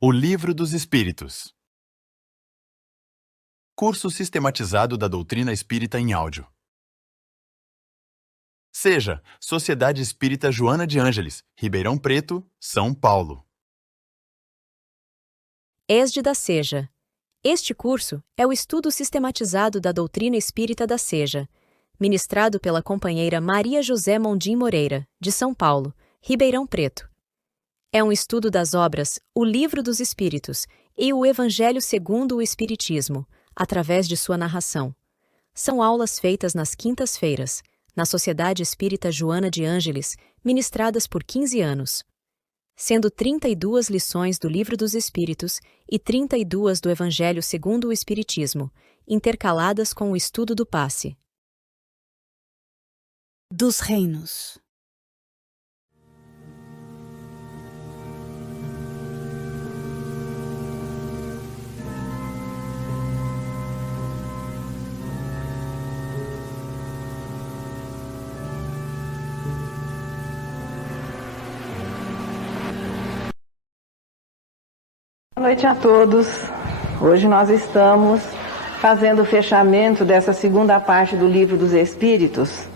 O Livro dos Espíritos. Curso sistematizado da doutrina espírita em áudio. Seja Sociedade Espírita Joana de Ângeles, Ribeirão Preto, São Paulo. ESD da Seja. Este curso é o estudo sistematizado da doutrina espírita da Seja, ministrado pela companheira Maria José Mondim Moreira, de São Paulo, Ribeirão Preto. É um estudo das obras O Livro dos Espíritos e o Evangelho segundo o Espiritismo, através de sua narração. São aulas feitas nas quintas-feiras, na Sociedade Espírita Joana de Ângeles, ministradas por 15 anos. Sendo 32 lições do Livro dos Espíritos e 32 do Evangelho segundo o Espiritismo, intercaladas com o estudo do passe. Dos reinos. Boa noite a todos. Hoje nós estamos fazendo o fechamento dessa segunda parte do Livro dos Espíritos.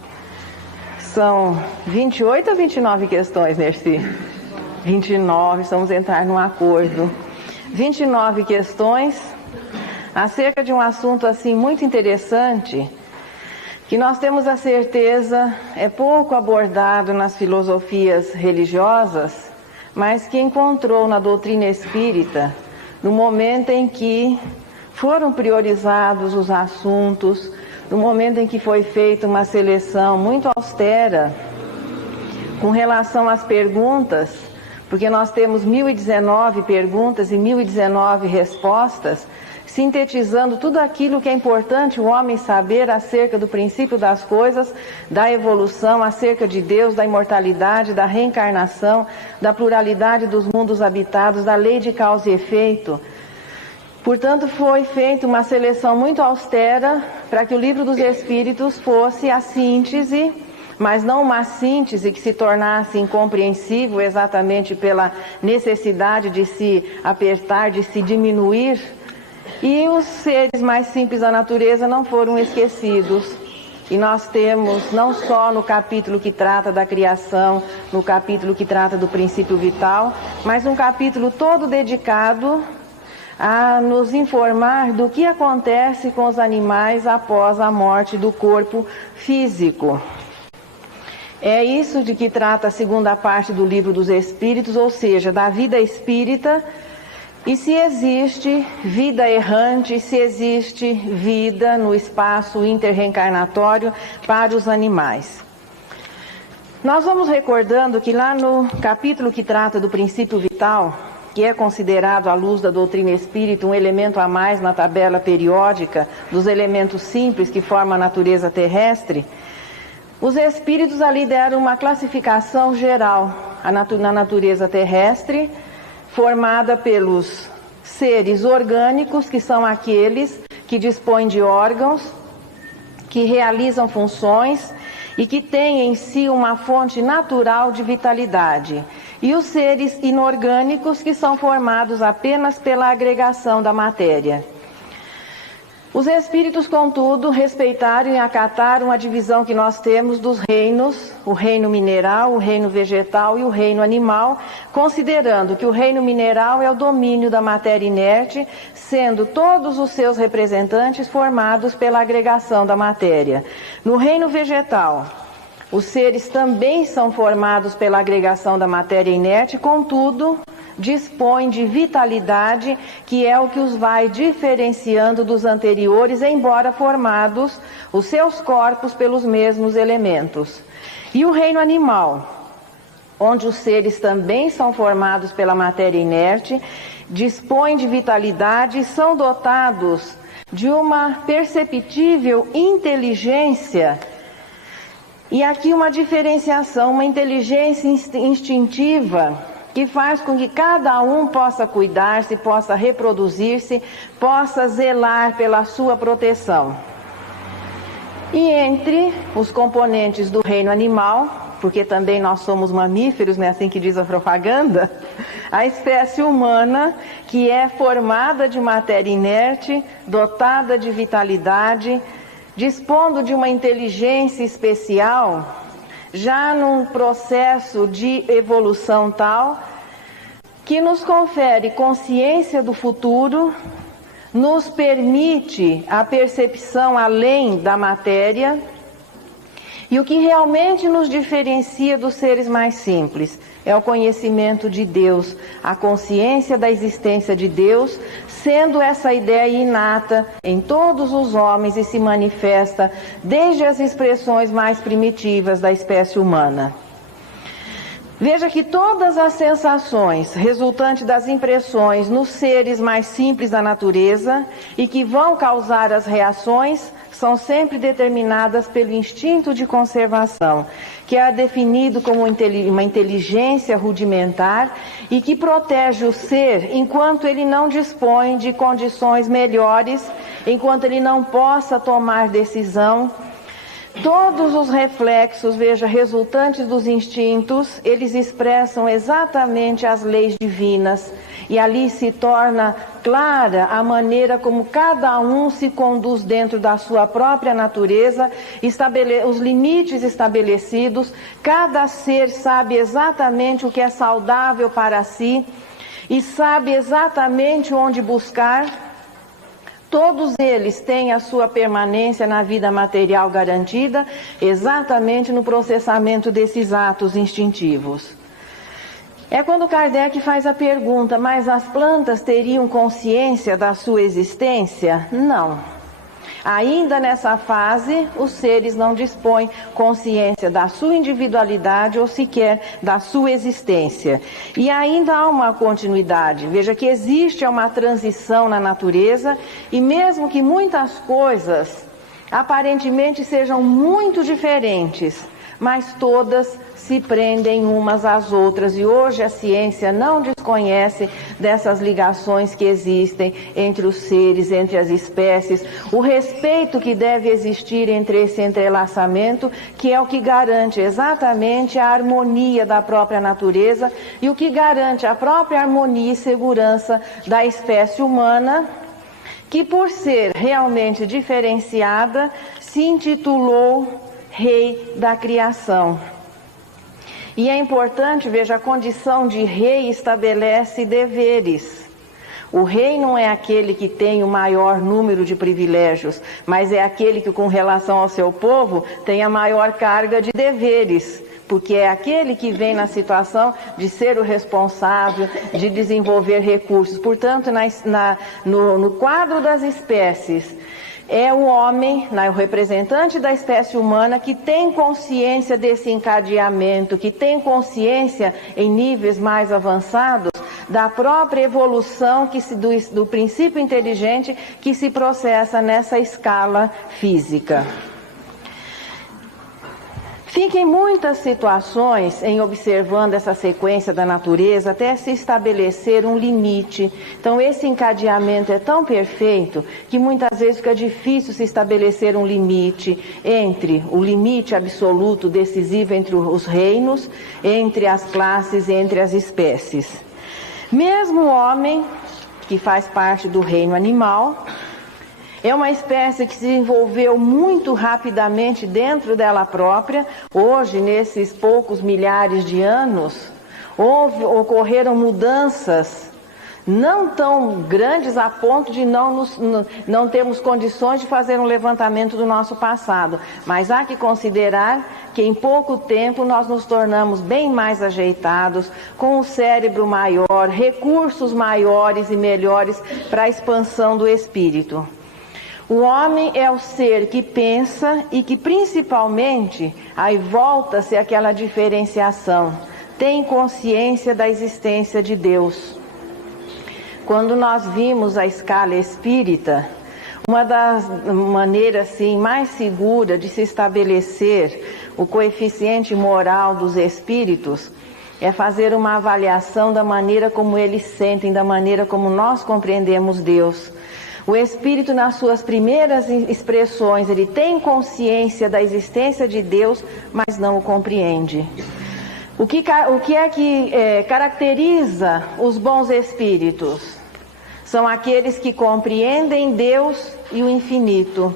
São 28 ou 29 questões, Nerci? 29, vamos entrar num acordo. 29 questões acerca de um assunto assim muito interessante, que nós temos a certeza é pouco abordado nas filosofias religiosas, mas que encontrou na doutrina espírita, no momento em que foram priorizados os assuntos, no momento em que foi feita uma seleção muito austera com relação às perguntas, porque nós temos 1019 perguntas e 1019 respostas, sintetizando tudo aquilo que é importante o homem saber acerca do princípio das coisas, da evolução, acerca de Deus, da imortalidade, da reencarnação, da pluralidade dos mundos habitados, da lei de causa e efeito. Portanto, foi feita uma seleção muito austera para que o Livro dos Espíritos fosse a síntese, mas não uma síntese que se tornasse incompreensível exatamente pela necessidade de se apertar, de se diminuir. E os seres mais simples da natureza não foram esquecidos. E nós temos, não só no capítulo que trata da criação, no capítulo que trata do princípio vital, mas um capítulo todo dedicado a nos informar do que acontece com os animais após a morte do corpo físico. É isso de que trata a segunda parte do Livro dos Espíritos, ou seja, da vida espírita. E se existe vida errante, se existe vida no espaço interreencarnatório para os animais. Nós vamos recordando que lá no capítulo que trata do princípio vital, que é considerado à luz da doutrina espírita um elemento a mais na tabela periódica dos elementos simples que formam a natureza terrestre, os espíritos ali deram uma classificação geral na natureza terrestre, formada pelos seres orgânicos, que são aqueles que dispõem de órgãos, que realizam funções e que têm em si uma fonte natural de vitalidade. E os seres inorgânicos, que são formados apenas pela agregação da matéria. Os espíritos, contudo, respeitaram e acataram a divisão que nós temos dos reinos, o reino mineral, o reino vegetal e o reino animal, considerando que o reino mineral é o domínio da matéria inerte, sendo todos os seus representantes formados pela agregação da matéria. No reino vegetal, os seres também são formados pela agregação da matéria inerte, contudo, dispõem de vitalidade, que é o que os vai diferenciando dos anteriores, embora formados os seus corpos pelos mesmos elementos. E o reino animal, onde os seres também são formados pela matéria inerte, dispõem de vitalidade e são dotados de uma perceptível inteligência. E aqui uma diferenciação, uma inteligência instintiva, que faz com que cada um possa cuidar-se, possa reproduzir-se, possa zelar pela sua proteção. E entre os componentes do reino animal, porque também nós somos mamíferos, não é assim que diz a propaganda, a espécie humana, que é formada de matéria inerte, dotada de vitalidade, dispondo de uma inteligência especial, já num processo de evolução tal, que nos confere consciência do futuro, nos permite a percepção além da matéria, e o que realmente nos diferencia dos seres mais simples é o conhecimento de Deus, a consciência da existência de Deus, sendo essa ideia inata em todos os homens e se manifesta desde as expressões mais primitivas da espécie humana. Veja que todas as sensações resultantes das impressões nos seres mais simples da natureza e que vão causar as reações são sempre determinadas pelo instinto de conservação, que é definido como uma inteligência rudimentar e que protege o ser enquanto ele não dispõe de condições melhores, enquanto ele não possa tomar decisão. Todos os reflexos, veja, resultantes dos instintos, eles expressam exatamente as leis divinas e ali se torna clara a maneira como cada um se conduz dentro da sua própria natureza, os limites estabelecidos, cada ser sabe exatamente o que é saudável para si e sabe exatamente onde buscar. Todos eles têm a sua permanência na vida material garantida, exatamente no processamento desses atos instintivos. É quando Kardec faz a pergunta, mas as plantas teriam consciência da sua existência? Não. Ainda nessa fase, os seres não dispõem consciência da sua individualidade ou sequer da sua existência. E ainda há uma continuidade. Veja que existe uma transição na natureza e mesmo que muitas coisas aparentemente sejam muito diferentes, mas todas se prendem umas às outras e hoje a ciência não desconhece dessas ligações que existem entre os seres, entre as espécies, o respeito que deve existir entre esse entrelaçamento, que é o que garante exatamente a harmonia da própria natureza e o que garante a própria harmonia e segurança da espécie humana, que por ser realmente diferenciada, se intitulou Rei da Criação. E é importante, veja, a condição de rei estabelece deveres. O rei não é aquele que tem o maior número de privilégios, mas é aquele que, com relação ao seu povo, tem a maior carga de deveres, porque é aquele que vem na situação de ser o responsável, de desenvolver recursos. Portanto, no quadro das espécies, é o homem, o representante da espécie humana, que tem consciência desse encadeamento, que tem consciência em níveis mais avançados da própria evolução do princípio inteligente que se processa nessa escala física. Fiquem muitas situações em observando essa sequência da natureza até se estabelecer um limite. Então esse encadeamento é tão perfeito que muitas vezes fica difícil se estabelecer um limite entre o limite absoluto decisivo entre os reinos, entre as classes, entre as espécies. Mesmo o homem, que faz parte do reino animal, é uma espécie que se desenvolveu muito rapidamente dentro dela própria. Hoje, nesses poucos milhares de anos, ocorreram mudanças não tão grandes a ponto de não termos condições de fazer um levantamento do nosso passado. Mas há que considerar que em pouco tempo nós nos tornamos bem mais ajeitados, com um cérebro maior, recursos maiores e melhores para a expansão do espírito. O homem é o ser que pensa e que principalmente, aí volta-se àquela diferenciação, tem consciência da existência de Deus. Quando nós vimos a escala espírita, uma das maneiras assim, mais seguras de se estabelecer o coeficiente moral dos espíritos é fazer uma avaliação da maneira como eles sentem, da maneira como nós compreendemos Deus. O espírito, nas suas primeiras expressões, ele tem consciência da existência de Deus, mas não o compreende. O que é que caracteriza os bons espíritos? São aqueles que compreendem Deus e o infinito.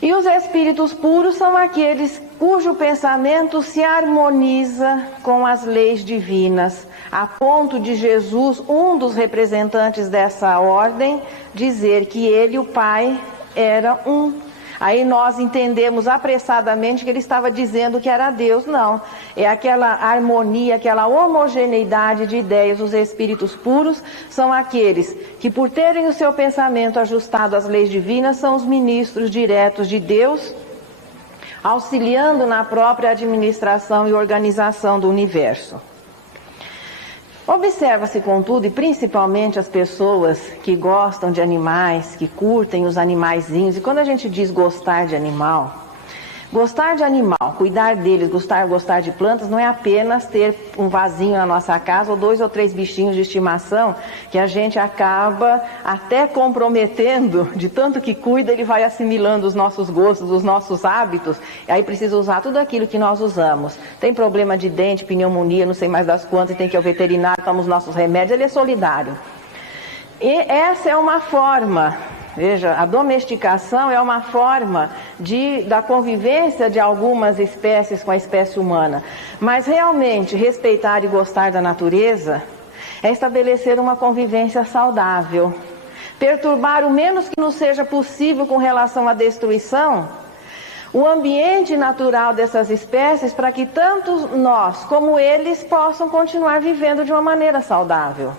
E os espíritos puros são aqueles cujo pensamento se harmoniza com as leis divinas, a ponto de Jesus, um dos representantes dessa ordem, dizer que ele, o Pai, era um. Aí nós entendemos apressadamente que ele estava dizendo que era Deus. Não, é aquela harmonia, aquela homogeneidade de ideias. Os espíritos puros são aqueles que, por terem o seu pensamento ajustado às leis divinas, são os ministros diretos de Deus, auxiliando na própria administração e organização do universo. Observa-se, contudo, e principalmente as pessoas que gostam de animais, que curtem os animaizinhos, e quando a gente diz gostar de animal, cuidar deles, gostar de plantas, não é apenas ter um vasinho na nossa casa ou 2 ou 3 bichinhos de estimação que a gente acaba até comprometendo, de tanto que cuida, ele vai assimilando os nossos gostos, os nossos hábitos, e aí precisa usar tudo aquilo que nós usamos. Tem problema de dente, pneumonia, não sei mais das quantas, tem que ir ao veterinário, toma os nossos remédios, ele é solidário. E essa é uma forma. Veja, a domesticação é uma forma da convivência de algumas espécies com a espécie humana. Mas realmente respeitar e gostar da natureza é estabelecer uma convivência saudável. Perturbar o menos que nos seja possível com relação à destruição, o ambiente natural dessas espécies, para que tanto nós como eles possam continuar vivendo de uma maneira saudável.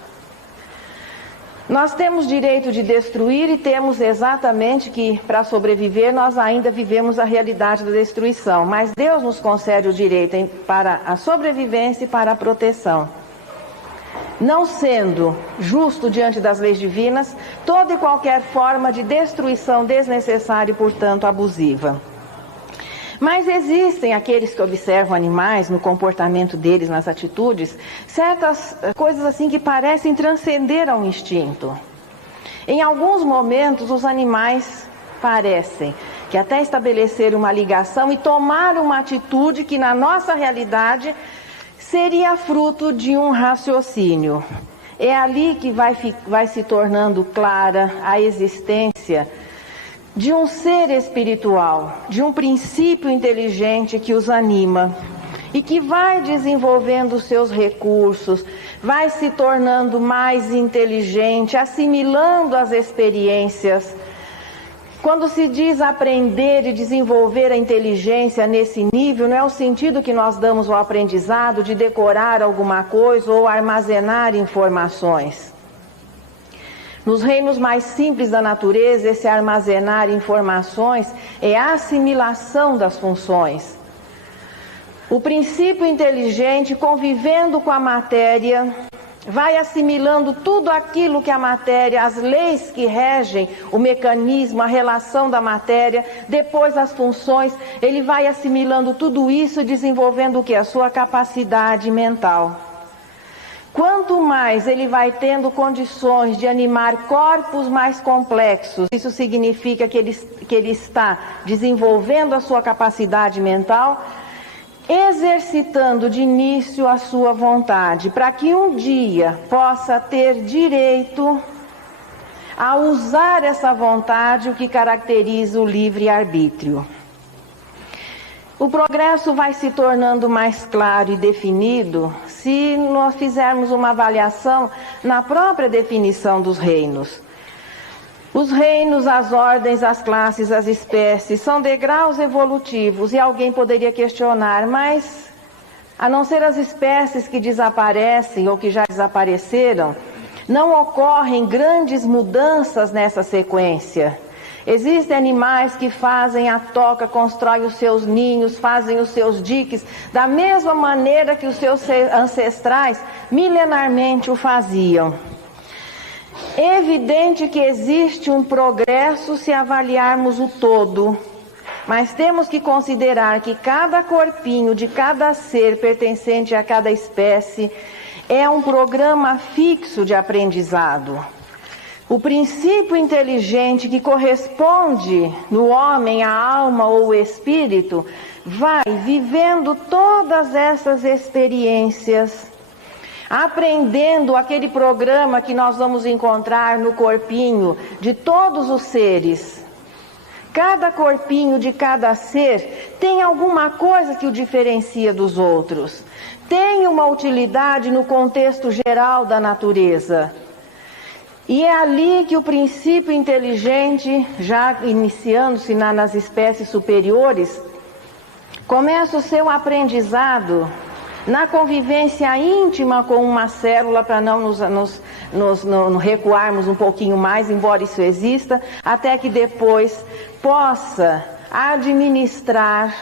Nós temos direito de destruir e temos exatamente que, para sobreviver, nós ainda vivemos a realidade da destruição. Mas Deus nos concede o direito para a sobrevivência e para a proteção. Não sendo justo diante das leis divinas, toda e qualquer forma de destruição desnecessária e, portanto, abusiva. Mas existem aqueles que observam animais no comportamento deles, nas atitudes, certas coisas assim que parecem transcender ao instinto. Em alguns momentos, os animais parecem que até estabelecer uma ligação e tomar uma atitude que na nossa realidade seria fruto de um raciocínio. É ali que vai se tornando clara a existência de um ser espiritual, de um princípio inteligente que os anima e que vai desenvolvendo os seus recursos, vai se tornando mais inteligente, assimilando as experiências. Quando se diz aprender e desenvolver a inteligência nesse nível, não é o sentido que nós damos ao aprendizado de decorar alguma coisa ou armazenar informações. Nos reinos mais simples da natureza, esse armazenar informações é a assimilação das funções. O princípio inteligente, convivendo com a matéria, vai assimilando tudo aquilo que a matéria, as leis que regem o mecanismo, a relação da matéria, depois as funções, ele vai assimilando tudo isso, desenvolvendo o que? A sua capacidade mental. Quanto mais ele vai tendo condições de animar corpos mais complexos, isso significa que ele está desenvolvendo a sua capacidade mental, exercitando de início a sua vontade, para que um dia possa ter direito a usar essa vontade, o que caracteriza o livre-arbítrio. O progresso vai se tornando mais claro e definido se nós fizermos uma avaliação na própria definição dos reinos. Os reinos, as ordens, as classes, as espécies são degraus evolutivos e alguém poderia questionar, mas a não ser as espécies que desaparecem ou que já desapareceram, não ocorrem grandes mudanças nessa sequência. Existem animais que fazem a toca, constroem os seus ninhos, fazem os seus diques, da mesma maneira que os seus ancestrais milenarmente o faziam. É evidente que existe um progresso se avaliarmos o todo, mas temos que considerar que cada corpinho de cada ser pertencente a cada espécie é um programa fixo de aprendizado. O princípio inteligente que corresponde no homem à alma ou o espírito vai vivendo todas essas experiências, aprendendo aquele programa que nós vamos encontrar no corpinho de todos os seres. Cada corpinho de cada ser tem alguma coisa que o diferencia dos outros. Tem uma utilidade no contexto geral da natureza. E é ali que o princípio inteligente, já iniciando-se nas espécies superiores, começa o seu aprendizado na convivência íntima com uma célula, para não nos recuarmos um pouquinho mais, embora isso exista, até que depois possa administrar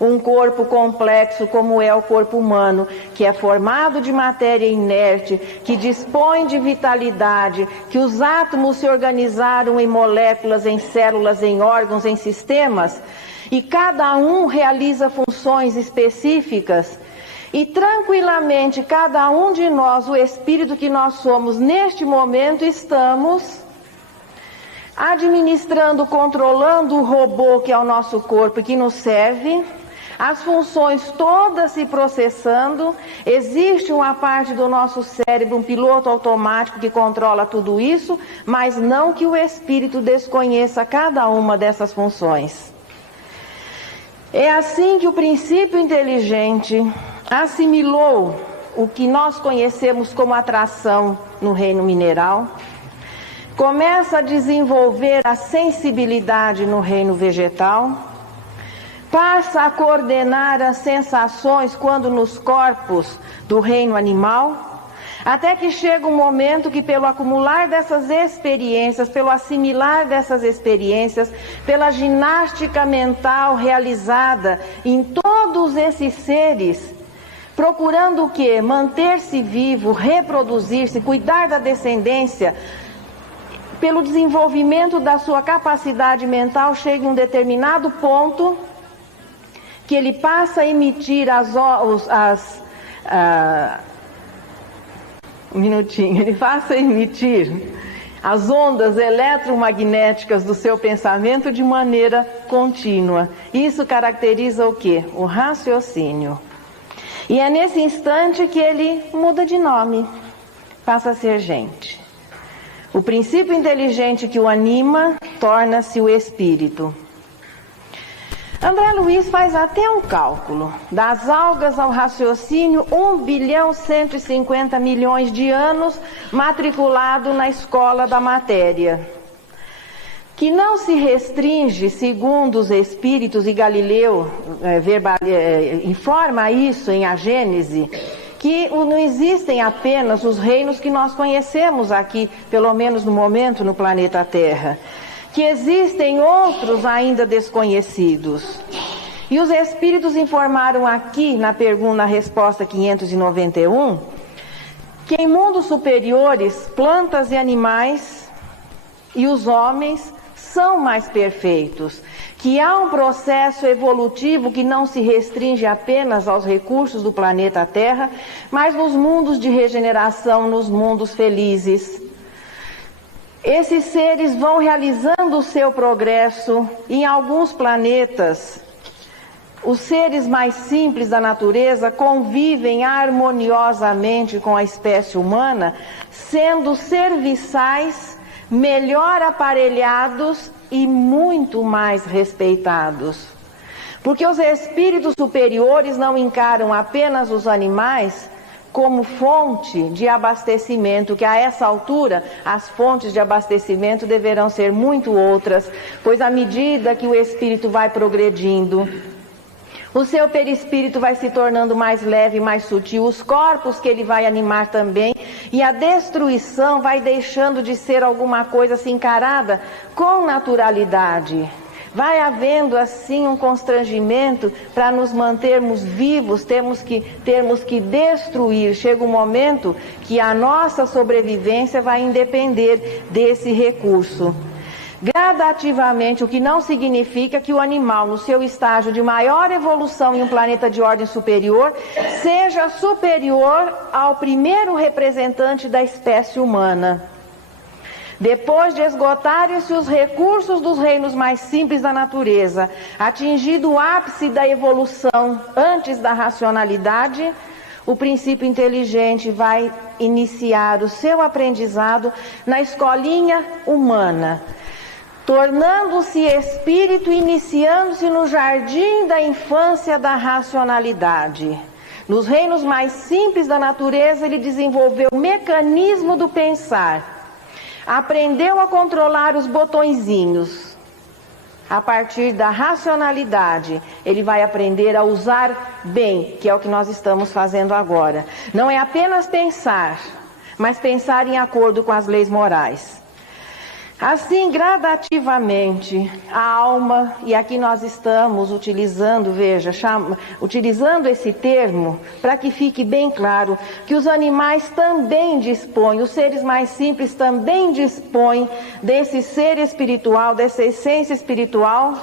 um corpo complexo como é o corpo humano, que é formado de matéria inerte, que dispõe de vitalidade, que os átomos se organizaram em moléculas, em células, em órgãos, em sistemas, e cada um realiza funções específicas. E tranquilamente, cada um de nós, o espírito que nós somos, neste momento estamos administrando, controlando o robô que é o nosso corpo e que nos serve, as funções todas se processando. Existe uma parte do nosso cérebro, um piloto automático que controla tudo isso, mas não que o espírito desconheça cada uma dessas funções. É assim que o princípio inteligente assimilou o que nós conhecemos como atração no reino mineral, começa a desenvolver a sensibilidade no reino vegetal, passa a coordenar as sensações quando nos corpos do reino animal, até que chega um momento que, pelo acumular dessas experiências, pelo assimilar dessas experiências, pela ginástica mental realizada em todos esses seres, procurando o quê? Manter-se vivo, reproduzir-se, cuidar da descendência, pelo desenvolvimento da sua capacidade mental, chega em um determinado ponto que ele passa a emitir ele passa a emitir as ondas eletromagnéticas do seu pensamento de maneira contínua. Isso caracteriza o quê? O raciocínio. E é nesse instante que ele muda de nome, passa a ser gente. O princípio inteligente que o anima torna-se o espírito. André Luiz faz até um cálculo. Das algas ao raciocínio, 1.150.000.000 de anos matriculado na escola da matéria. Que não se restringe, segundo os espíritos, e Galileu informa isso em A Gênese, que não existem apenas os reinos que nós conhecemos aqui, pelo menos no momento, no planeta Terra, que existem outros ainda desconhecidos. E os espíritos informaram aqui, na resposta 591, que em mundos superiores, plantas e animais e os homens são mais perfeitos, que há um processo evolutivo que não se restringe apenas aos recursos do planeta Terra, mas nos mundos de regeneração, nos mundos felizes. Esses seres vão realizando o seu progresso. Em alguns planetas, os seres mais simples da natureza convivem harmoniosamente com a espécie humana, sendo serviçais, melhor aparelhados e muito mais respeitados. Porque os espíritos superiores não encaram apenas os animais como fonte de abastecimento, que a essa altura as fontes de abastecimento deverão ser muito outras, pois à medida que o espírito vai progredindo, o seu perispírito vai se tornando mais leve, mais sutil, os corpos que ele vai animar também, e a destruição vai deixando de ser alguma coisa assim encarada com naturalidade. Vai havendo assim um constrangimento para nos mantermos vivos, termos que destruir. Chega um momento que a nossa sobrevivência vai depender desse recurso. Gradativamente, o que não significa que o animal, no seu estágio de maior evolução em um planeta de ordem superior, seja superior ao primeiro representante da espécie humana. Depois de esgotarem-se os recursos dos reinos mais simples da natureza, atingido o ápice da evolução antes da racionalidade, o princípio inteligente vai iniciar o seu aprendizado na escolinha humana, tornando-se espírito, iniciando-se no jardim da infância da racionalidade. Nos reinos mais simples da natureza, ele desenvolveu o mecanismo do pensar. Aprendeu a controlar os botõezinhos. A partir da racionalidade, ele vai aprender a usar bem, que é o que nós estamos fazendo agora. Não é apenas pensar, mas pensar em acordo com as leis morais. Assim, gradativamente, a alma, e aqui nós estamos utilizando, veja, utilizando esse termo para que fique bem claro que os animais também dispõem, os seres mais simples também dispõem desse ser espiritual, dessa essência espiritual,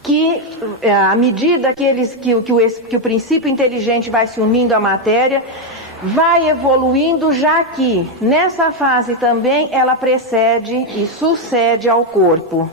que à medida que o princípio inteligente vai se unindo à matéria, vai evoluindo, já que nessa fase também ela precede e sucede ao corpo.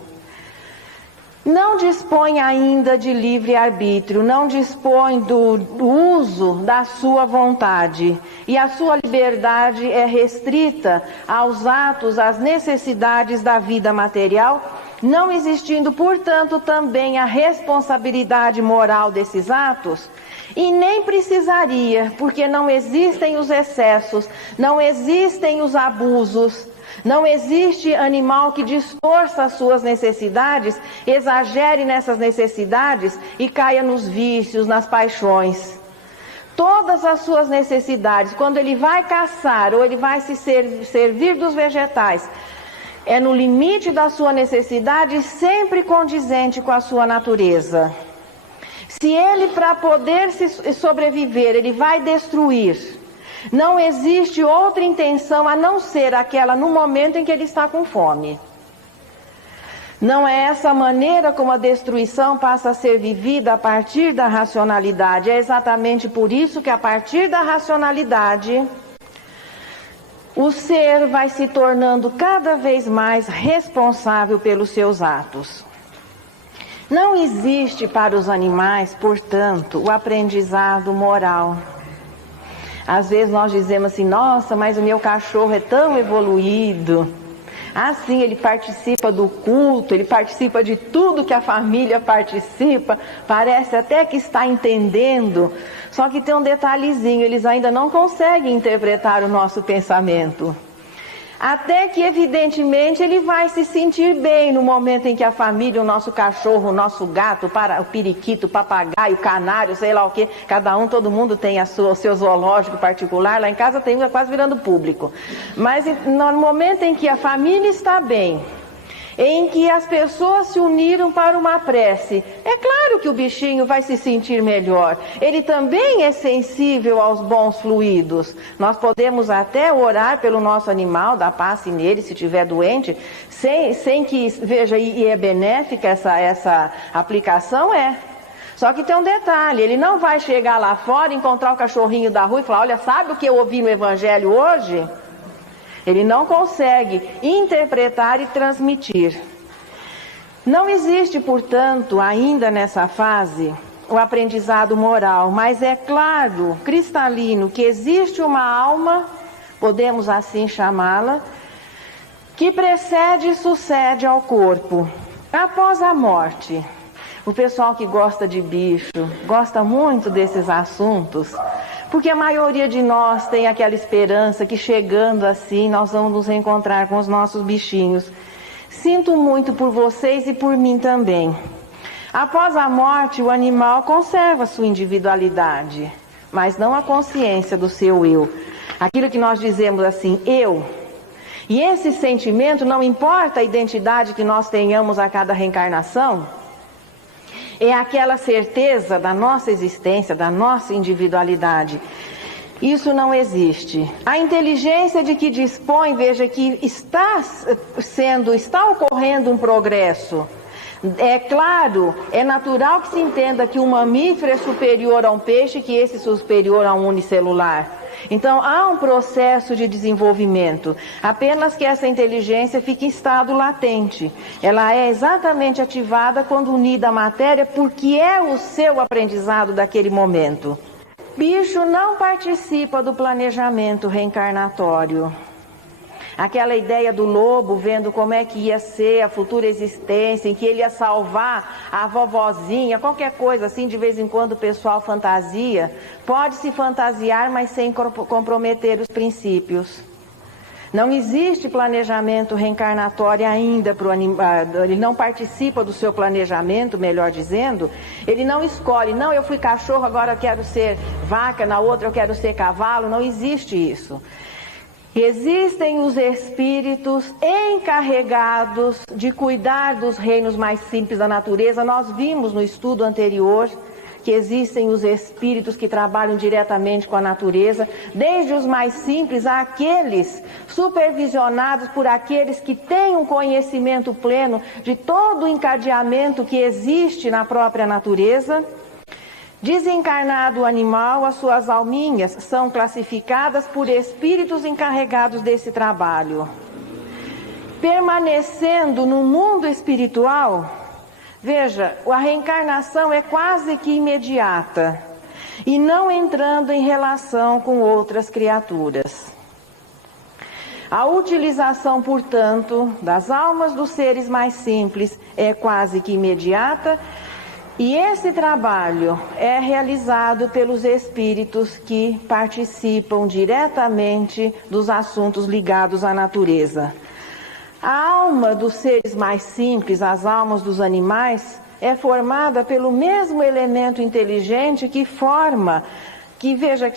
Não dispõe ainda de livre-arbítrio, não dispõe do uso da sua vontade, e a sua liberdade é restrita aos atos, às necessidades da vida material, não existindo, portanto, também a responsabilidade moral desses atos. E nem precisaria, porque não existem os excessos, não existem os abusos, não existe animal que distorça as suas necessidades, exagere nessas necessidades e caia nos vícios, nas paixões. Todas as suas necessidades, quando ele vai caçar ou ele vai se servir dos vegetais, é no limite da sua necessidade, sempre condizente com a sua natureza. Se ele, para poder sobreviver, ele vai destruir, não existe outra intenção a não ser aquela no momento em que ele está com fome. Não é essa maneira como a destruição passa a ser vivida a partir da racionalidade. É exatamente por isso que a partir da racionalidade, o ser vai se tornando cada vez mais responsável pelos seus atos. Não existe para os animais, portanto, o aprendizado moral. Às vezes nós dizemos assim, nossa, mas o meu cachorro é tão evoluído. Assim, ele participa do culto, ele participa de tudo que a família participa, parece até que está entendendo. Só que tem um detalhezinho, eles ainda não conseguem interpretar o nosso pensamento. Até que, evidentemente, ele vai se sentir bem no momento em que a família, o nosso cachorro, o nosso gato, o periquito, o papagaio, o canário, sei lá o que, todo mundo tem o seu zoológico particular, lá em casa tem quase virando público. Mas no momento em que a família está bem, em que as pessoas se uniram para uma prece, é claro que o bichinho vai se sentir melhor. Ele também é sensível aos bons fluidos. Nós podemos até orar pelo nosso animal, dar passe nele se estiver doente, sem que, veja, e é benéfica essa aplicação, Só que tem um detalhe, ele não vai chegar lá fora, encontrar o cachorrinho da rua e falar, olha, sabe o que eu ouvi no Evangelho hoje? Ele não consegue interpretar e transmitir. Não existe, portanto, ainda nessa fase, o aprendizado moral, mas é claro, cristalino, que existe uma alma, podemos assim chamá-la, que precede e sucede ao corpo. Após a morte, o pessoal que gosta de bicho, gosta muito desses assuntos, porque a maioria de nós tem aquela esperança que chegando assim nós vamos nos reencontrar com os nossos bichinhos. Sinto muito por vocês e por mim também. Após a morte, o animal conserva sua individualidade, mas não a consciência do seu eu. Aquilo que nós dizemos assim, eu. E esse sentimento, não importa a identidade que nós tenhamos a cada reencarnação, é aquela certeza da nossa existência, da nossa individualidade. Isso não existe. A inteligência de que dispõe, veja que está ocorrendo um progresso. É claro, é natural que se entenda que um mamífero é superior a um peixe, que esse é superior a um unicelular. Então, há um processo de desenvolvimento, apenas que essa inteligência fica em estado latente. Ela é exatamente ativada quando unida à matéria, porque é o seu aprendizado daquele momento. Bicho não participa do planejamento reencarnatório. Aquela ideia do lobo vendo como é que ia ser a futura existência, em que ele ia salvar a vovozinha, qualquer coisa assim, de vez em quando o pessoal fantasia. Pode se fantasiar, mas sem comprometer os princípios. Não existe planejamento reencarnatório ainda para o animal, ele não participa do seu planejamento, melhor dizendo. Ele não escolhe, não, eu fui cachorro, agora eu quero ser vaca, na outra eu quero ser cavalo, não existe isso. Existem os espíritos encarregados de cuidar dos reinos mais simples da natureza. Nós vimos no estudo anterior que existem os espíritos que trabalham diretamente com a natureza, desde os mais simples àqueles supervisionados por aqueles que têm um conhecimento pleno de todo o encadeamento que existe na própria natureza. Desencarnado o animal, as suas alminhas são classificadas por espíritos encarregados desse trabalho. Permanecendo no mundo espiritual, veja, a reencarnação é quase que imediata e não entrando em relação com outras criaturas. A utilização, portanto, das almas dos seres mais simples é quase que imediata. E esse trabalho é realizado pelos espíritos que participam diretamente dos assuntos ligados à natureza. A alma dos seres mais simples, as almas dos animais, é formada pelo mesmo elemento inteligente que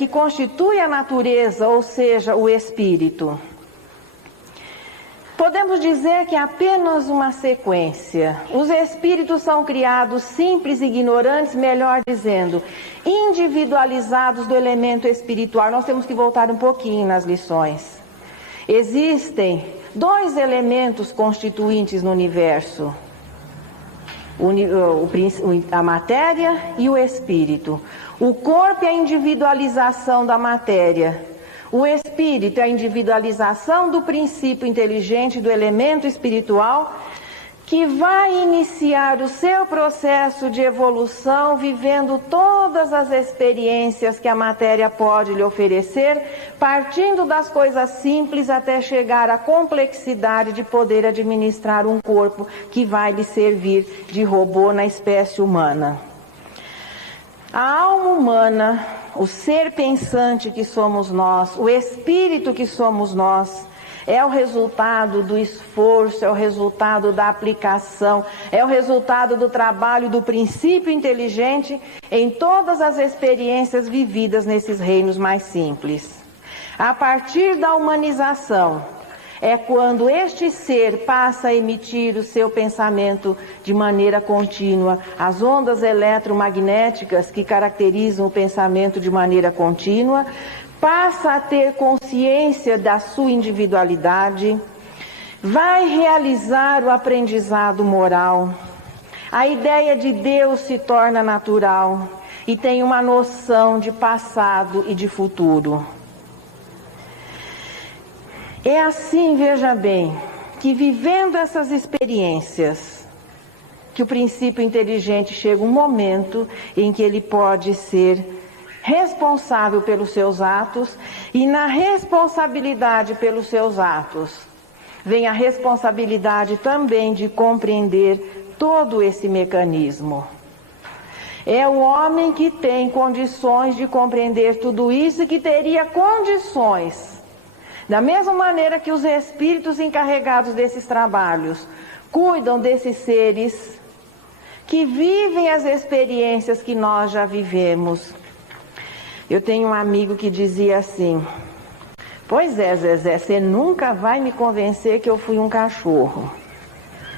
constitui a natureza, ou seja, o espírito. Podemos dizer que é apenas uma sequência. Os espíritos são criados simples e ignorantes, melhor dizendo, individualizados do elemento espiritual. Nós temos que voltar um pouquinho nas lições. Existem dois elementos constituintes no universo: a matéria e o espírito. O corpo é a individualização da matéria. O espírito é a individualização do princípio inteligente do elemento espiritual, que vai iniciar o seu processo de evolução, vivendo todas as experiências que a matéria pode lhe oferecer, partindo das coisas simples até chegar à complexidade de poder administrar um corpo que vai lhe servir de robô na espécie humana. A alma humana, o ser pensante que somos nós, o espírito que somos nós, é o resultado do esforço, é o resultado da aplicação, é o resultado do trabalho do princípio inteligente em todas as experiências vividas nesses reinos mais simples. A partir da humanização, é quando este ser passa a emitir o seu pensamento de maneira contínua. As ondas eletromagnéticas que caracterizam o pensamento de maneira contínua, passa a ter consciência da sua individualidade, vai realizar o aprendizado moral. A ideia de Deus se torna natural e tem uma noção de passado e de futuro. É assim, veja bem, que vivendo essas experiências, que o princípio inteligente chega um momento em que ele pode ser responsável pelos seus atos, e na responsabilidade pelos seus atos vem a responsabilidade também de compreender todo esse mecanismo. É o homem que tem condições de compreender tudo isso e que teria condições. Da mesma maneira que os espíritos encarregados desses trabalhos cuidam desses seres que vivem as experiências que nós já vivemos. Eu tenho um amigo que dizia assim: pois é, Zezé, você nunca vai me convencer que eu fui um cachorro.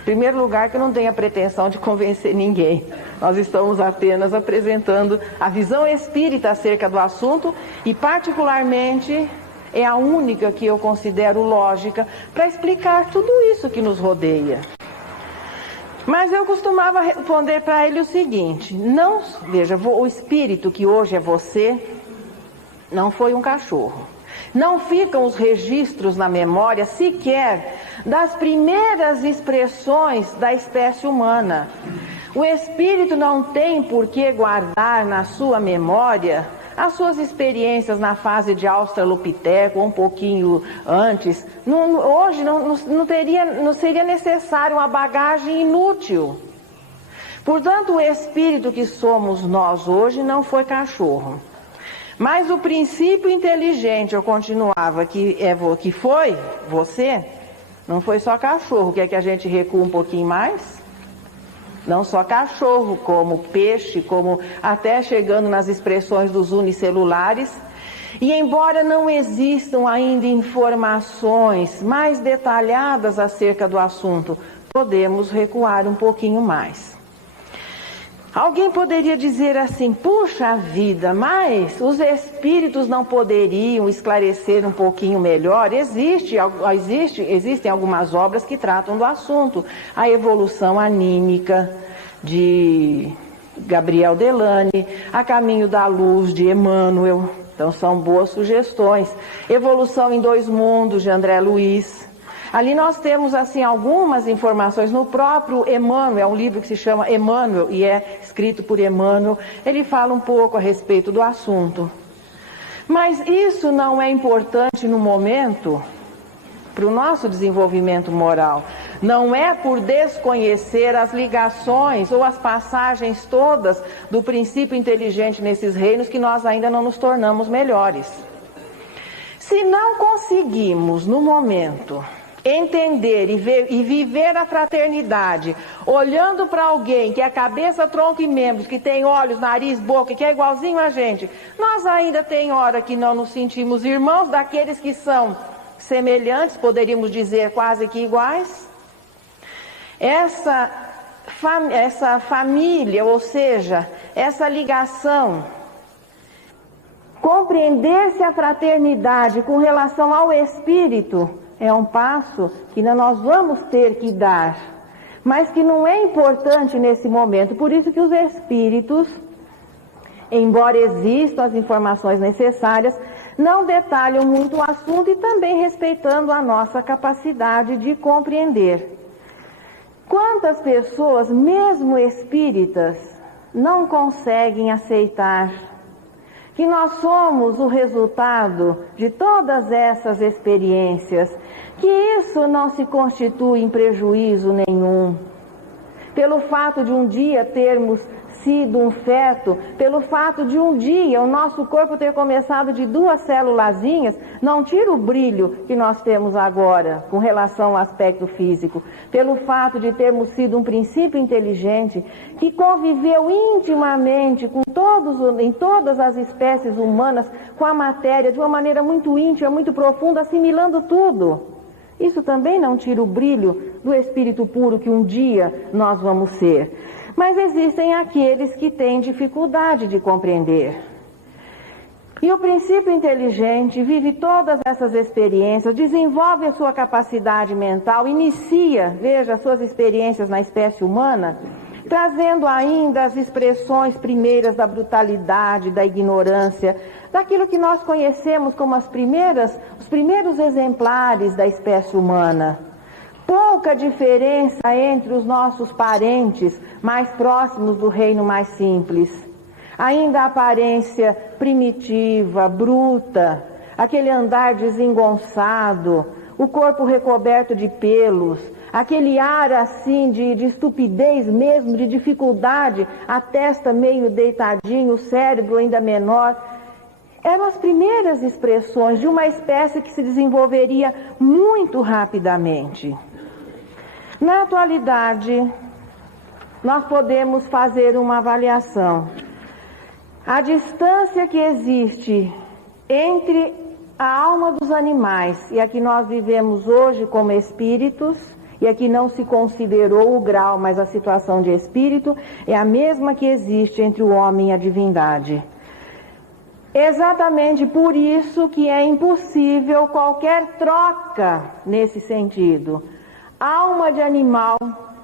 Em primeiro lugar, que eu não tenho a pretensão de convencer ninguém. Nós estamos apenas apresentando a visão espírita acerca do assunto e, particularmente, é a única que eu considero lógica para explicar tudo isso que nos rodeia. Mas eu costumava responder para ele o seguinte: não, veja, o espírito que hoje é você não foi um cachorro. Não ficam os registros na memória sequer das primeiras expressões da espécie humana. O espírito não tem por que guardar na sua memória as suas experiências na fase de Australopiteco, ou um pouquinho antes. Hoje não seria necessário uma bagagem inútil. Portanto, o espírito que somos nós hoje não foi cachorro. Mas o princípio inteligente, eu continuava, que foi você, não foi só cachorro. Quer que a gente recua um pouquinho mais? Não só cachorro, como peixe, como até chegando nas expressões dos unicelulares. E embora não existam ainda informações mais detalhadas acerca do assunto, podemos recuar um pouquinho mais. Alguém poderia dizer assim: puxa vida, mas os espíritos não poderiam esclarecer um pouquinho melhor? Existem algumas obras que tratam do assunto. A evolução anímica, de Gabriel Delany, A Caminho da Luz, de Emmanuel. Então são boas sugestões. Evolução em Dois Mundos, de André Luiz. Ali nós temos assim algumas informações no próprio Emmanuel, é um livro que se chama Emmanuel e é escrito por Emmanuel. Ele fala um pouco a respeito do assunto. Mas isso não é importante no momento para o nosso desenvolvimento moral. Não é por desconhecer as ligações ou as passagens todas do princípio inteligente nesses reinos que nós ainda não nos tornamos melhores. Se não conseguimos no momento entender e viver a fraternidade, olhando para alguém que é cabeça, tronco e membros, que tem olhos, nariz, boca, que é igualzinho a gente, nós ainda tem hora que não nos sentimos irmãos daqueles que são semelhantes, poderíamos dizer quase que iguais. Essa família, ou seja, essa ligação, compreender-se a fraternidade com relação ao espírito, é um passo que nós vamos ter que dar, mas que não é importante nesse momento. Por isso que os espíritos, embora existam as informações necessárias, não detalham muito o assunto e também respeitando a nossa capacidade de compreender. Quantas pessoas, mesmo espíritas, não conseguem aceitar que nós somos o resultado de todas essas experiências, que isso não se constitui em prejuízo nenhum. Pelo fato de um dia termos sido um feto, pelo fato de um dia o nosso corpo ter começado de 2 célulazinhas, não tira o brilho que nós temos agora com relação ao aspecto físico. Pelo fato de termos sido um princípio inteligente que conviveu intimamente com em todas as espécies humanas, com a matéria, de uma maneira muito íntima, muito profunda, assimilando tudo. Isso também não tira o brilho do espírito puro que um dia nós vamos ser. Mas existem aqueles que têm dificuldade de compreender. E o princípio inteligente vive todas essas experiências, desenvolve a sua capacidade mental, inicia, veja, as suas experiências na espécie humana, trazendo ainda as expressões primeiras da brutalidade, da ignorância, daquilo que nós conhecemos como os primeiros exemplares da espécie humana. Pouca diferença entre os nossos parentes mais próximos do reino mais simples. Ainda a aparência primitiva, bruta, aquele andar desengonçado, o corpo recoberto de pelos, aquele ar assim de estupidez mesmo, de dificuldade, a testa meio deitadinha, o cérebro ainda menor. Eram as primeiras expressões de uma espécie que se desenvolveria muito rapidamente. Na atualidade, nós podemos fazer uma avaliação. A distância que existe entre a alma dos animais e a que nós vivemos hoje como espíritos, e aqui não se considerou o grau, mas a situação de espírito, é a mesma que existe entre o homem e a divindade. Exatamente por isso que é impossível qualquer troca nesse sentido. A alma de animal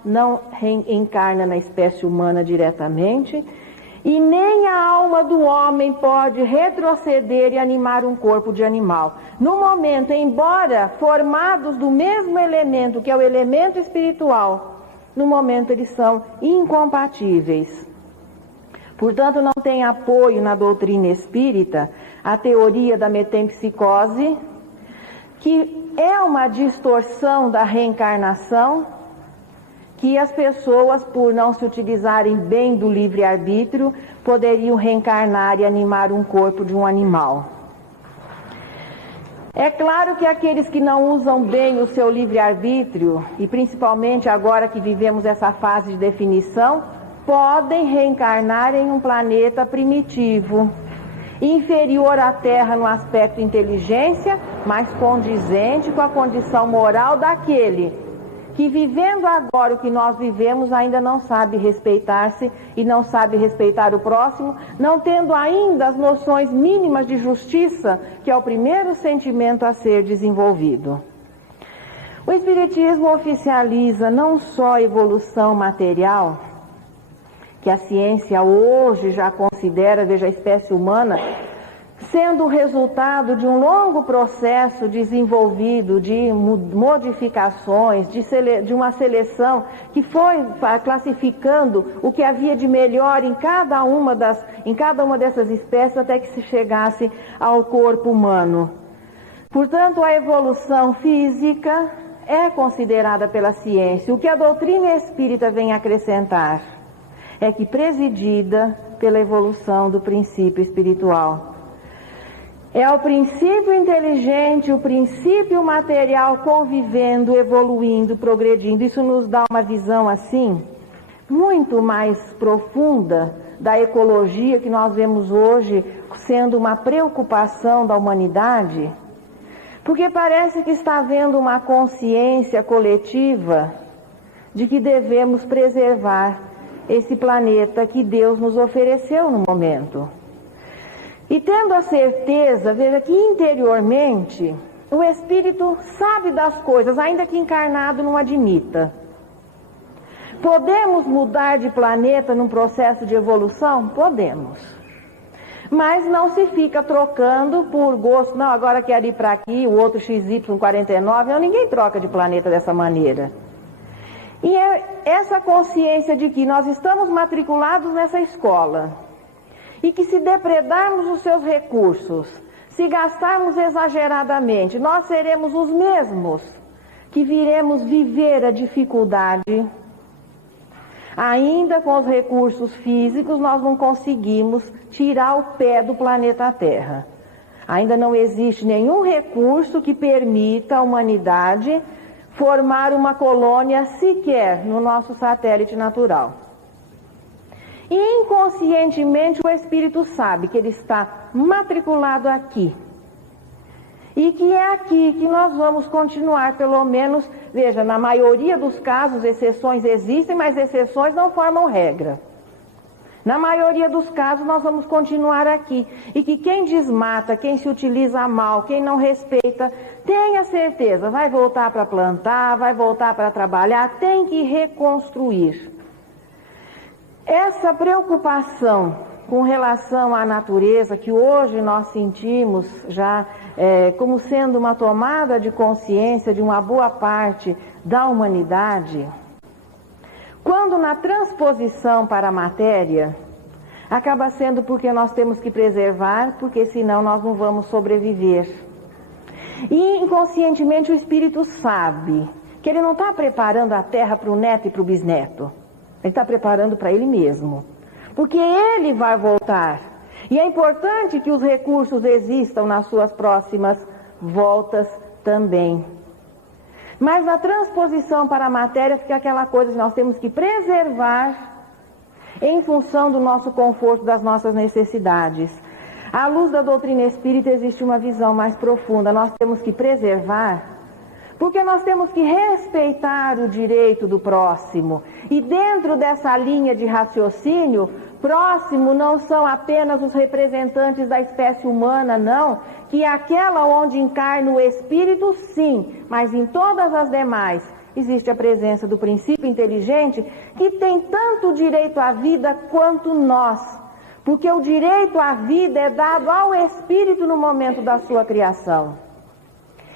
não reencarna na espécie humana diretamente, E nem a alma do homem pode retroceder e animar um corpo de animal. No momento, embora formados do mesmo elemento, que é o elemento espiritual, no momento eles são incompatíveis. Portanto, não tem apoio na doutrina espírita a teoria da metempsicose, que é uma distorção da reencarnação, que as pessoas, por não se utilizarem bem do livre-arbítrio, poderiam reencarnar e animar um corpo de um animal. É claro que aqueles que não usam bem o seu livre-arbítrio, e principalmente agora que vivemos essa fase de definição, podem reencarnar em um planeta primitivo, inferior à Terra no aspecto inteligência, mas condizente com a condição moral daquele que, vivendo agora o que nós vivemos, ainda não sabe respeitar-se e não sabe respeitar o próximo, não tendo ainda as noções mínimas de justiça, que é o primeiro sentimento a ser desenvolvido. O Espiritismo oficializa não só a evolução material, que a ciência hoje já considera, veja, a espécie humana, sendo o resultado de um longo processo desenvolvido de modificações, de uma seleção que foi classificando o que havia de melhor em cada uma dessas espécies até que se chegasse ao corpo humano. Portanto, a evolução física é considerada pela ciência. O que a doutrina espírita vem acrescentar é que, presidida pela evolução do princípio espiritual, é o princípio inteligente, o princípio material convivendo, evoluindo, progredindo. Isso nos dá uma visão assim, muito mais profunda da ecologia que nós vemos hoje sendo uma preocupação da humanidade, porque parece que está havendo uma consciência coletiva de que devemos preservar esse planeta que Deus nos ofereceu no momento. E tendo a certeza, veja que interiormente o espírito sabe das coisas, ainda que encarnado não admita. Podemos mudar de planeta num processo de evolução? Podemos. Mas não se fica trocando por gosto, não, agora quero ir para aqui, o outro XY49, não, ninguém troca de planeta dessa maneira. E é essa consciência de que nós estamos matriculados nessa escola, e que se depredarmos os seus recursos, se gastarmos exageradamente, nós seremos os mesmos que viremos viver a dificuldade. Ainda com os recursos físicos, nós não conseguimos tirar o pé do planeta Terra. Ainda não existe nenhum recurso que permita à humanidade formar uma colônia sequer no nosso satélite natural. E inconscientemente o espírito sabe que ele está matriculado aqui. E que é aqui que nós vamos continuar, pelo menos, veja, na maioria dos casos exceções existem, mas exceções não formam regra. Na maioria dos casos nós vamos continuar aqui. E que quem desmata, quem se utiliza mal, quem não respeita, tenha certeza, vai voltar para plantar, vai voltar para trabalhar, tem que reconstruir. Essa preocupação com relação à natureza, que hoje nós sentimos já como sendo uma tomada de consciência de uma boa parte da humanidade, quando na transposição para a matéria, acaba sendo porque nós temos que preservar, porque senão nós não vamos sobreviver. E inconscientemente o espírito sabe que ele não está preparando a terra para o neto e para o bisneto. Ele está preparando para ele mesmo, porque ele vai voltar. E é importante que os recursos existam nas suas próximas voltas também. Mas na transposição para a matéria fica aquela coisa que nós temos que preservar em função do nosso conforto, das nossas necessidades. À luz da doutrina espírita existe uma visão mais profunda. Nós temos que preservar, porque nós temos que respeitar o direito do próximo. E dentro dessa linha de raciocínio, próximo não são apenas os representantes da espécie humana, não, que é aquela onde encarna o espírito, sim, mas em todas as demais existe a presença do princípio inteligente, que tem tanto direito à vida quanto nós, Porque o direito à vida é dado ao espírito no momento da sua criação.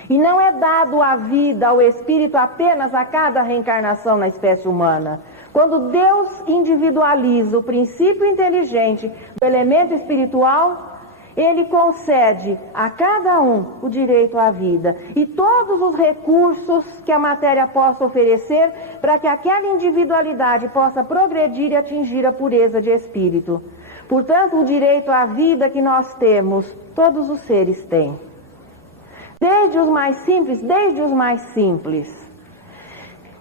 E não é dado a vida ao espírito apenas a cada reencarnação na espécie humana. Quando Deus individualiza o princípio inteligente do elemento espiritual, Ele concede a cada um o direito à vida e todos os recursos que a matéria possa oferecer para que aquela individualidade possa progredir e atingir a pureza de espírito. Portanto, o direito à vida que nós temos, todos os seres têm. Desde os mais simples.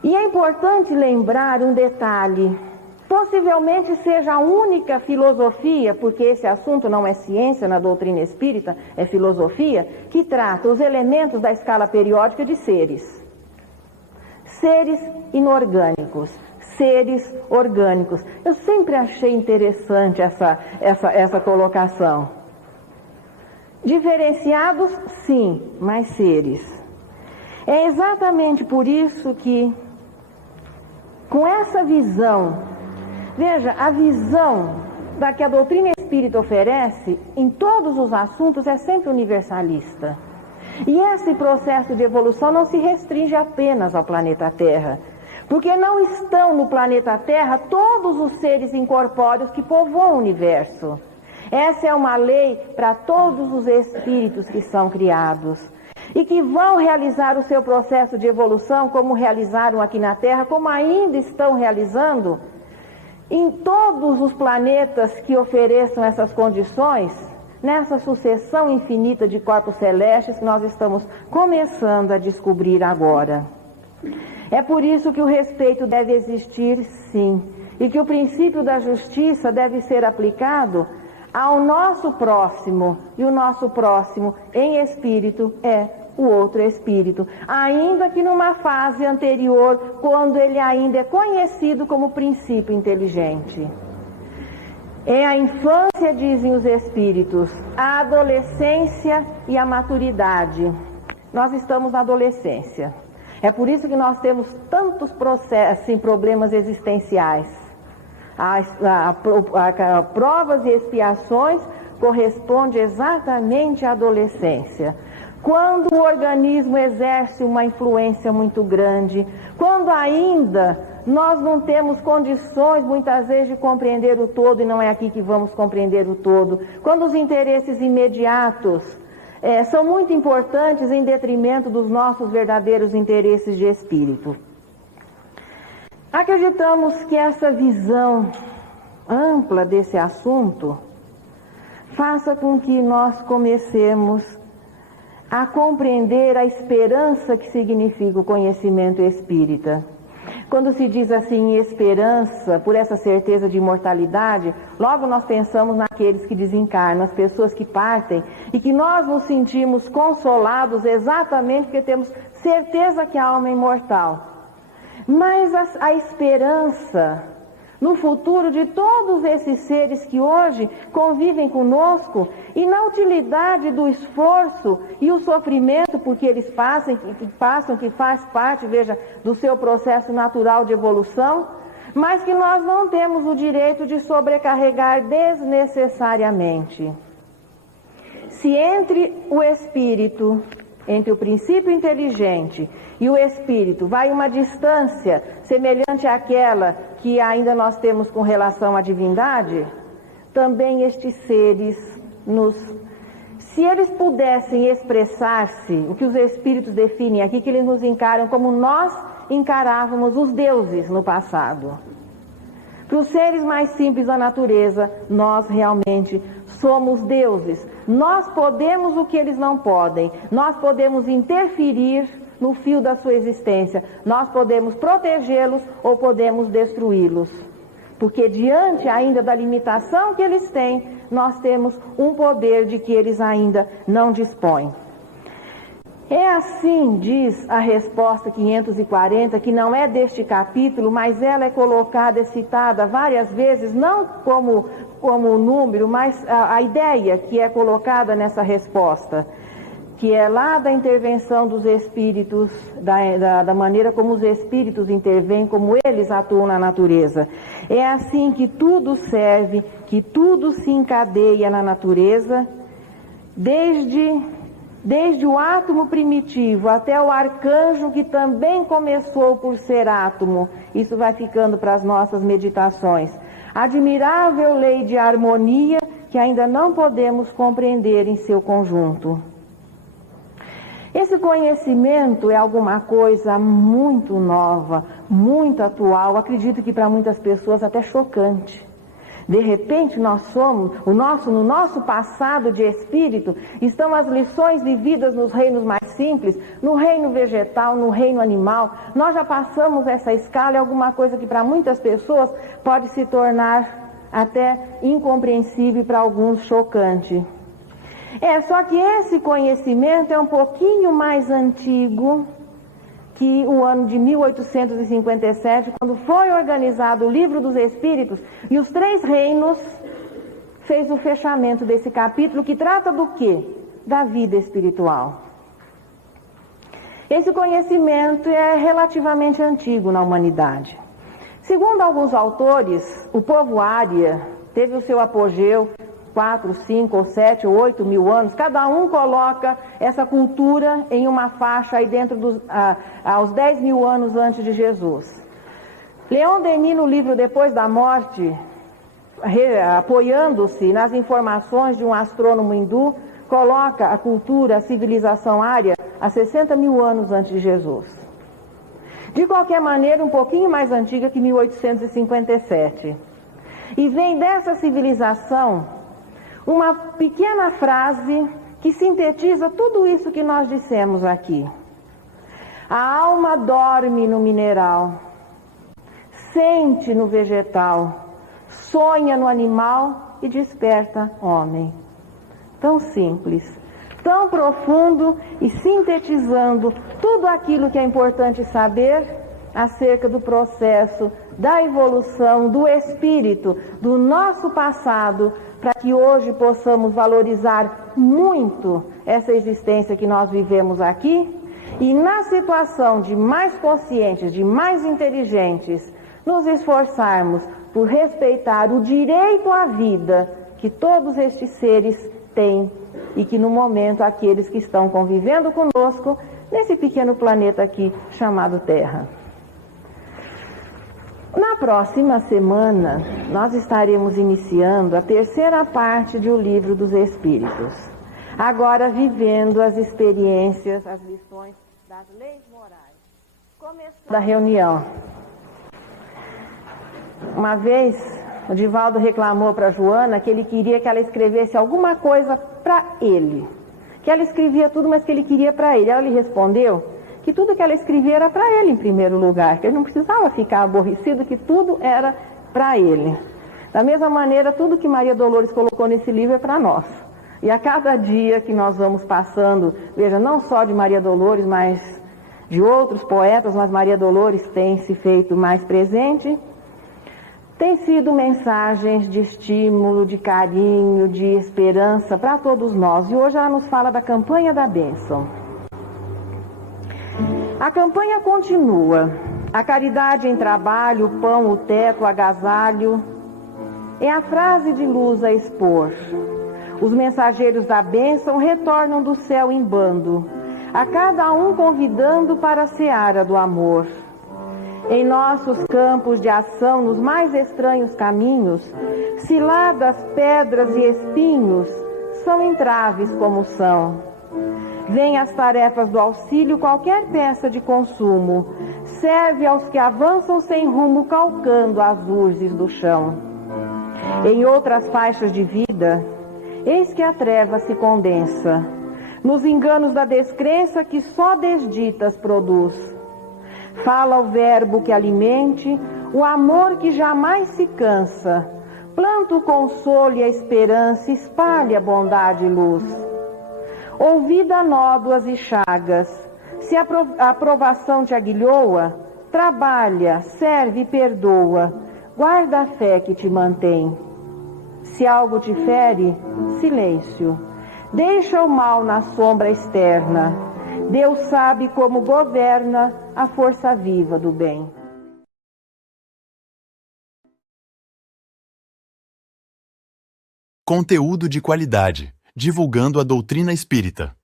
E é importante lembrar um detalhe. Possivelmente seja a única filosofia, porque esse assunto não é ciência na doutrina espírita, é filosofia, que trata os elementos da escala periódica de seres. Seres inorgânicos, seres orgânicos. Eu sempre achei interessante essa colocação. Diferenciados, sim, mas seres. É exatamente por isso que, com essa visão, veja, a visão da que a doutrina espírita oferece em todos os assuntos é sempre universalista. E esse processo de evolução não se restringe apenas ao planeta Terra, porque não estão no planeta Terra todos os seres incorpóreos que povoam o universo. Essa é uma lei para todos os espíritos que são criados e que vão realizar o seu processo de evolução como realizaram aqui na Terra, como ainda estão realizando em todos os planetas que ofereçam essas condições, nessa sucessão infinita de corpos celestes que nós estamos começando a descobrir agora. É por isso que o respeito deve existir, sim, e que o princípio da justiça deve ser aplicado ao nosso próximo, e o nosso próximo em espírito é o outro espírito, ainda que numa fase anterior, quando ele ainda é conhecido como princípio inteligente. É a infância, dizem os espíritos, a adolescência e a maturidade. Nós estamos na adolescência. É por isso que nós temos tantos processos, problemas existenciais. A provas e expiações corresponde exatamente à adolescência. Quando o organismo exerce uma influência muito grande, quando ainda nós não temos condições, muitas vezes, de compreender o todo, e não é aqui que vamos compreender o todo, quando os interesses imediatos são muito importantes em detrimento dos nossos verdadeiros interesses de espírito. Acreditamos que essa visão ampla desse assunto faça com que nós comecemos a compreender a esperança que significa o conhecimento espírita. Quando se diz assim, esperança, por essa certeza de imortalidade, logo nós pensamos naqueles que desencarnam, as pessoas que partem, e que nós nos sentimos consolados exatamente porque temos certeza que a alma é imortal. Mas a esperança no futuro de todos esses seres que hoje convivem conosco e na utilidade do esforço e o sofrimento porque eles passam, que faz parte, veja, do seu processo natural de evolução, mas que nós não temos o direito de sobrecarregar desnecessariamente. Se entre o espírito, entre o princípio inteligente e o espírito, vai uma distância semelhante àquela que ainda nós temos com relação à divindade, também estes seres se eles pudessem expressar-se, o que os espíritos definem aqui, que eles nos encaram como nós encarávamos os deuses no passado. Para os seres mais simples da natureza, nós realmente somos deuses. Nós podemos o que eles não podem. Nós podemos interferir no fio da sua existência. Nós podemos protegê-los ou podemos destruí-los. Porque diante ainda da limitação que eles têm, nós temos um poder de que eles ainda não dispõem. É assim, diz a resposta 540, que não é deste capítulo, mas ela é colocada, é citada várias vezes, não como número, mas a ideia que é colocada nessa resposta, que é lá da intervenção dos espíritos, da maneira como os espíritos intervêm, como eles atuam na natureza. É assim que tudo serve, que tudo se encadeia na natureza, desde o átomo primitivo até o arcanjo, que também começou por ser átomo. Isso vai ficando para as nossas meditações. Admirável lei de harmonia que ainda não podemos compreender em seu conjunto. Esse conhecimento é alguma coisa muito nova, muito atual, acredito que para muitas pessoas até chocante. De repente nós somos, no nosso passado de espírito, estão as lições vividas nos reinos mais simples, no reino vegetal, no reino animal. Nós já passamos essa escala, é alguma coisa que para muitas pessoas pode se tornar até incompreensível e para alguns chocante. Só que esse conhecimento é um pouquinho mais antigo que o ano de 1857, quando foi organizado o Livro dos Espíritos, e os Três Reinos fez o fechamento desse capítulo, que trata do quê? Da vida espiritual. Esse conhecimento é relativamente antigo na humanidade. Segundo alguns autores, o povo ária teve o seu apogeu 4, 5, ou 7, ou 8 mil anos. Cada um coloca essa cultura em uma faixa aí dentro aos 10 mil anos antes de Jesus. Leon Denis, no livro Depois da Morte, apoiando-se nas informações de um astrônomo hindu, coloca a cultura, a civilização ária a 60 mil anos antes de Jesus. De qualquer maneira, um pouquinho mais antiga que 1857. E vem dessa civilização uma pequena frase que sintetiza tudo isso que nós dissemos aqui. A alma dorme no mineral, sente no vegetal, sonha no animal e desperta homem. Tão simples, tão profundo e sintetizando tudo aquilo que é importante saber acerca do processo da evolução do espírito, do nosso passado, para que hoje possamos valorizar muito essa existência que nós vivemos aqui e, na situação de mais conscientes, de mais inteligentes, nos esforçarmos por respeitar o direito à vida que todos estes seres têm e que no momento aqueles que estão convivendo conosco nesse pequeno planeta aqui chamado Terra. Na próxima semana, nós estaremos iniciando a terceira parte do Livro dos Espíritos. Agora vivendo as experiências, as lições das leis morais. Começou da reunião. Uma vez, o Divaldo reclamou para a Joana que ele queria que ela escrevesse alguma coisa para ele. Que ela escrevia tudo, mas que ele queria para ele. Ela lhe respondeu que tudo que ela escrevia era para ele em primeiro lugar, que ele não precisava ficar aborrecido, que tudo era para ele. Da mesma maneira, tudo que Maria Dolores colocou nesse livro é para nós. E a cada dia que nós vamos passando, veja, não só de Maria Dolores, mas de outros poetas, mas Maria Dolores tem se feito mais presente, tem sido mensagens de estímulo, de carinho, de esperança para todos nós. E hoje ela nos fala da campanha da bênção. A campanha continua. A caridade em trabalho, o pão, o teto, o agasalho. É a frase de luz a expor. Os mensageiros da bênção retornam do céu em bando, a cada um convidando para a seara do amor. Em nossos campos de ação, nos mais estranhos caminhos, ciladas, pedras e espinhos são entraves como são. Vem as tarefas do auxílio qualquer peça de consumo, serve aos que avançam sem rumo, calcando as urzes do chão. Em outras faixas de vida, eis que a treva se condensa, nos enganos da descrença que só desditas produz. Fala o verbo que alimente, o amor que jamais se cansa, planta o consolo e a esperança, espalha bondade e luz. Ouvida nódoas e chagas, se a aprovação te aguilhoa, trabalha, serve e perdoa, guarda a fé que te mantém. Se algo te fere, silêncio. Deixa o mal na sombra externa. Deus sabe como governa a força viva do bem. Conteúdo de qualidade, divulgando a doutrina espírita.